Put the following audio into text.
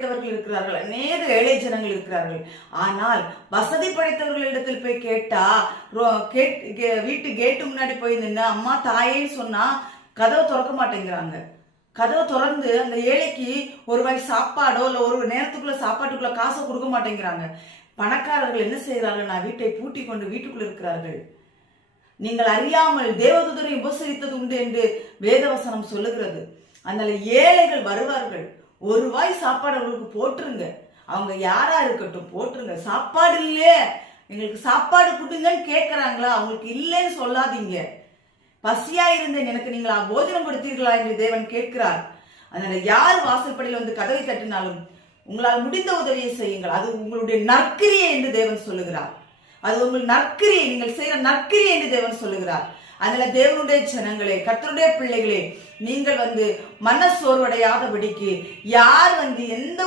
படைத்தவர்கள் இருக்கிறார்கள் அநேக ஏழை ஜனங்கள் இருக்கிறார்கள். ஆனால் வசதி படைத்தவர்களிடத்தில் போய் கேட்டா வீட்டு கேட்டு முன்னாடி போய் நின்று அம்மா தாயேன்னு சொன்னா கதவை திறக்க மாட்டேங்கிறாங்க. கதவை திறந்து அந்த ஏழைக்கு ஒரு வாய் சாப்பாடோ இல்லை ஒரு நேரத்துக்குள்ள சாப்பாட்டுக்குள்ள காசை கொடுக்க மாட்டேங்கிறாங்க. பணக்காரர்கள் என்ன செய்கிறார்கள் நான் வீட்டை பூட்டி கொண்டு வீட்டுக்குள்ள இருக்கிறார்கள். நீங்கள் அறியாமல் தேவதூதரை உபசரித்தது உண்டு என்று வேதவசனம் சொல்லுகிறது. அதனால ஏழைகள் வருவார்கள். ஒரு வாய் சாப்பாடு அவங்களுக்கு போட்டுருங்க. அவங்க யாரா இருக்கட்டும் போட்டுருங்க. சாப்பாடு இல்லையே. எங்களுக்கு சாப்பாடு கொடுங்கன்னு கேட்குறாங்களா அவங்களுக்கு இல்லைன்னு சொல்லாதீங்க. பசியா இருந்தேன். எனக்கு நீங்கள் போஜனம் கொடுத்தீர்களா என்று தேவன் கேட்கிறார். அதனால யார் வாசல்படியில் வந்து கதவை தட்டினாலும் உங்களால் முடிந்த உதவியை செய்யுங்கள். அது உங்களுடைய நற்கிரியை என்று தேவன் சொல்லுகிறார். அது உங்கள் நற்கிரியை நீங்கள் செய்கிற நற்கிரியை என்று தேவன் சொல்லுகிறார். அதனால தேவனுடைய ஜனங்களே கத்தருடைய பிள்ளைகளே நீங்கள் வந்து மன சோர்வடையாதபடிக்கு யார் வந்து எந்த